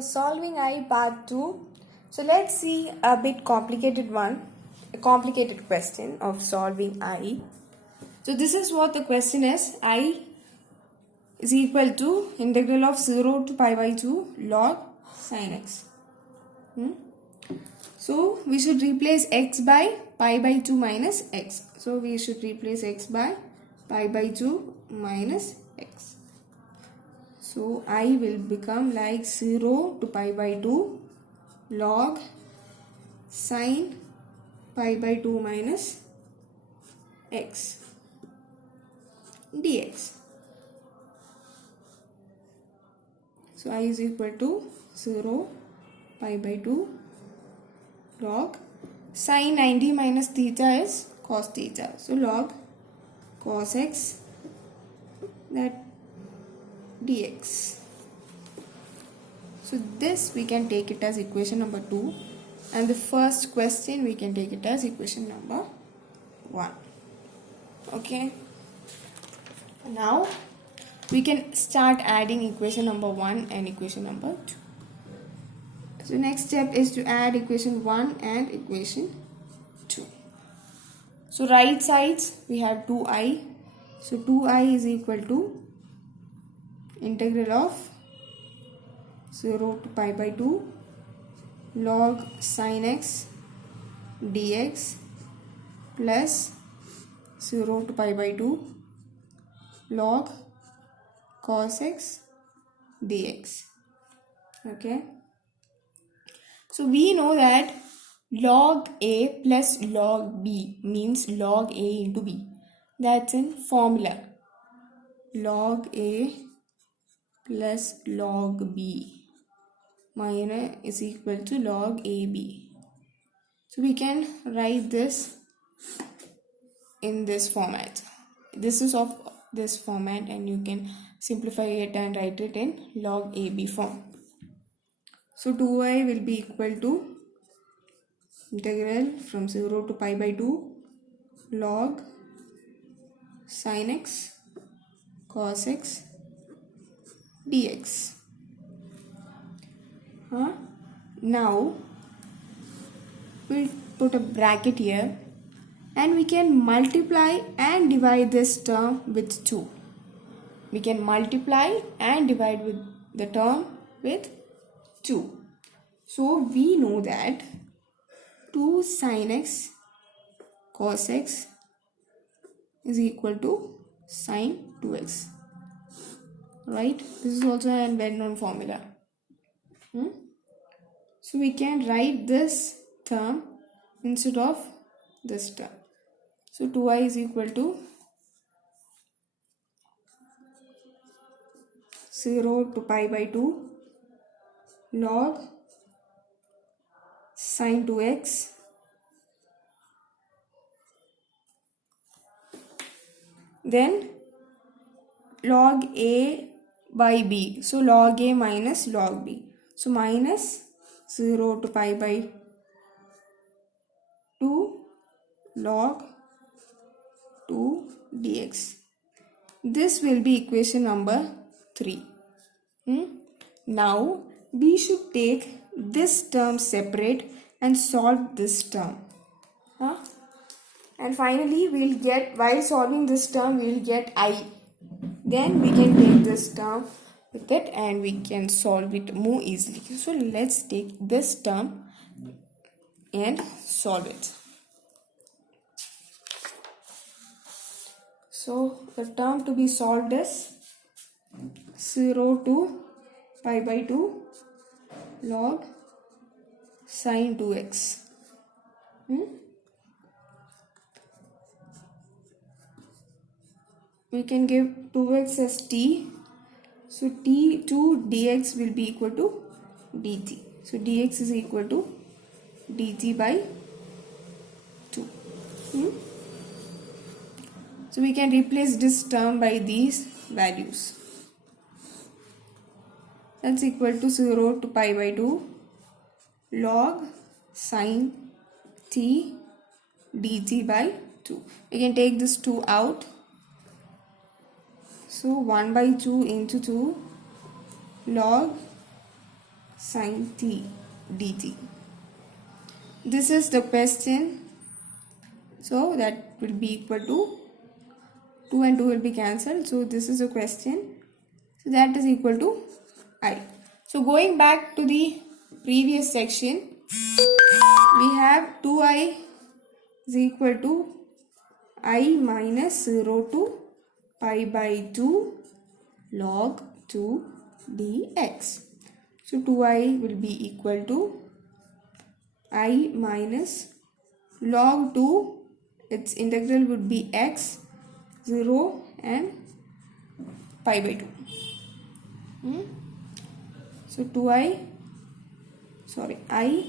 Solving I part 2. So let's see a bit complicated one, a complicated question of solving I. So this is what the question is. I is equal to integral of 0 to pi by 2 log sin x. So we should replace x by pi by 2 minus x. So we should replace x by pi by 2 minus x. So I will become like 0 to pi by 2 log sin pi by 2 minus x dx. So I is equal to 0 pi by 2 log sin 90 minus theta is cos theta. So log cos x that dx. So this we can take it as equation number 2, and the first question we can take it as equation number 1. Okay. Now we can start adding equation number 1 and equation number 2. So next step is to add equation 1 and equation 2. So right sides we have 2i. So 2i is equal to integral of 0 to pi by 2 log sin x dx plus 0 to pi by 2 log cos x dx. Okay. So we know that log a plus log b means log a into b. That's in formula. Log a plus log b minus is equal to log ab. So we can write this in this format. This is of this format, and you can simplify it and write it in log ab form. So 2i will be equal to integral from 0 to pi by 2 log sin x cos x dx. Now we'll put a bracket here, and we can multiply and divide this term with 2. We can multiply and divide with the term with 2. So we know that 2 sin x cos x is equal to sin 2x. Right? This is also a well-known formula. So we can write this term instead of this term. So 2i is equal to 0 to pi by 2 log sin 2x then log a by b. So log a minus log b. So minus 0 to pi by 2 log 2 dx. This will be equation number 3. Now we should take this term separate and solve this term. And finally we'll get, while solving this term, we'll get I. Then we can take this term with it and we can solve it more easily. So let's take this term and solve it. So the term to be solved is 0 to pi by 2 log sin 2x. We can give 2x as t. So t2 dx will be equal to dt. So dx is equal to dt by 2. So we can replace this term by these values. That's equal to 0 to pi by 2 log sin t dt by 2. We can take this 2 out. So 1 by 2 into 2 log sine t dt. This is the question. So that will be equal to 2 and 2 will be cancelled. So this is a question. So that is equal to I. So going back to the previous section, we have 2I is equal to I minus 0 to pi by 2 log 2 dx. So 2I will be equal to I minus log 2, its integral would be x, 0 and pi by 2. So 2I, I,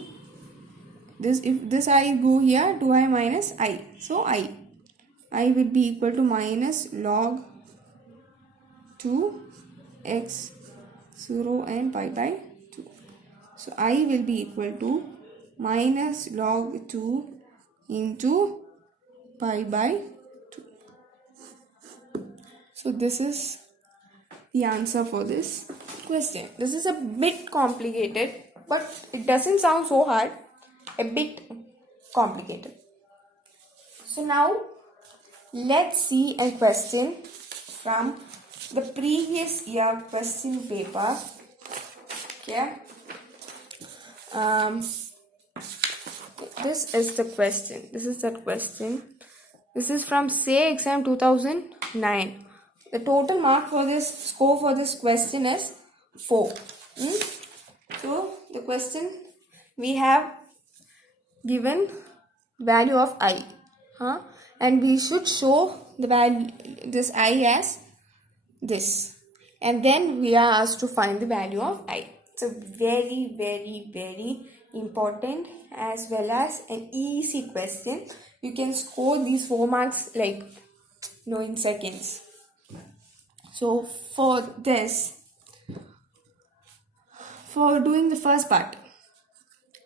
if this I go here, 2I minus I. So I will be equal to minus log 2 x, 0 and pi by 2. So I will be equal to minus log 2 into pi by 2. So this is the answer for this question. This is a bit complicated, but it doesn't sound so hard. A bit complicated. So now let's see a question from the previous year question paper. Okay. This is the question. This is that question. This is from SAY exam 2009. The total mark for this score for this question is 4. So the question, we have given value of I, and we should show the value this I as this, and then we are asked to find the value of I. It's a very, very, very important as well as an easy question. You can score these 4 marks like in seconds. So for this, for doing the first part,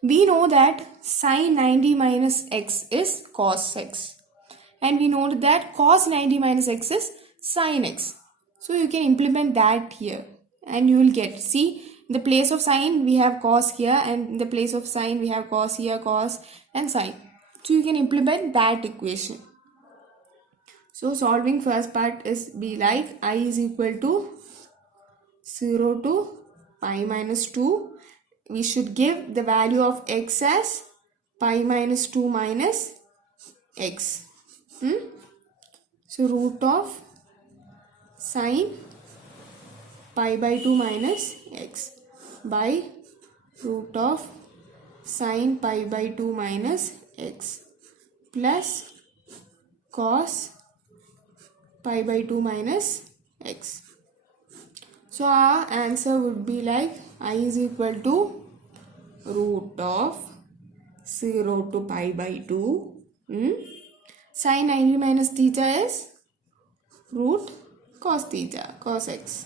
we know that sine 90 minus x is cos x, and we know that cos 90 minus x is sine x. So you can implement that here and you will get, see, in the place of sine we have cos here, and in the place of sine we have cos here, cos and sine. So you can implement that equation. So solving first part is be like I is equal to 0 to pi minus 2. We should give the value of x as pi minus 2 minus x. So root of sine pi by 2 minus x by root of sine pi by 2 minus x plus cos pi by 2 minus x. So our answer would be like I is equal to root of 0 to pi by 2. Sine 90 minus theta is root cos theta, cos x.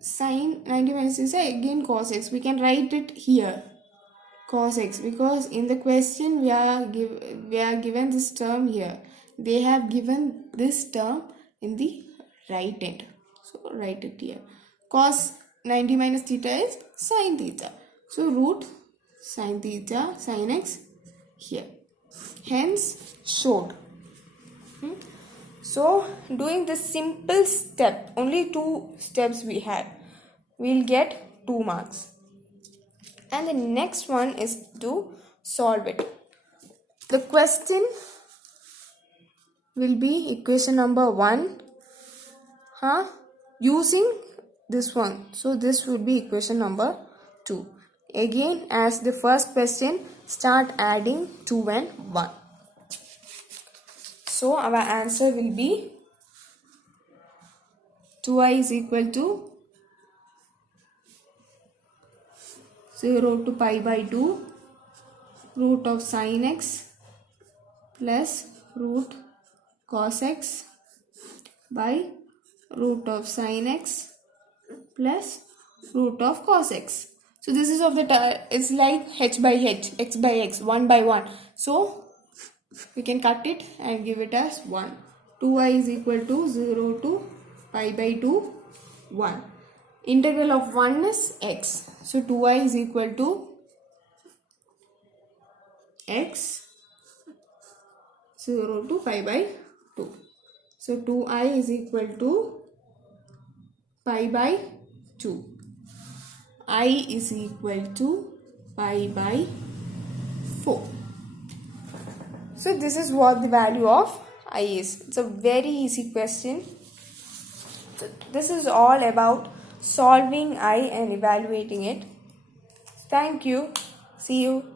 Sine 90 minus theta again cos x. We can write it here, cos x, because in the question we are given this term here. They have given this term in the right end. So write it here. Cos 90 minus theta is sine theta. So root sine theta, sine x here. Hence showed. So doing this simple step, only 2 steps we had, we'll get 2 marks. And the next one is to solve it. The question will be equation number 1 using this one. So this would be equation number 2. Again, as the first question, start adding 2 and 1. So our answer will be 2i is equal to 0 to pi by 2 root of sine x plus root cos x by root of sine x plus root of cos x. So this is of the it's like h by h, x by x, 1 by 1. So we can cut it and give it as 1. 2i is equal to 0 to pi by 2, 1. Integral of 1 is x. So 2i is equal to x 0 to pi by 2. So 2i is equal to pi by 2. I is equal to pi by 4. So this is what the value of I is. It's a very easy question. So this is all about solving I and evaluating it. Thank you. See you.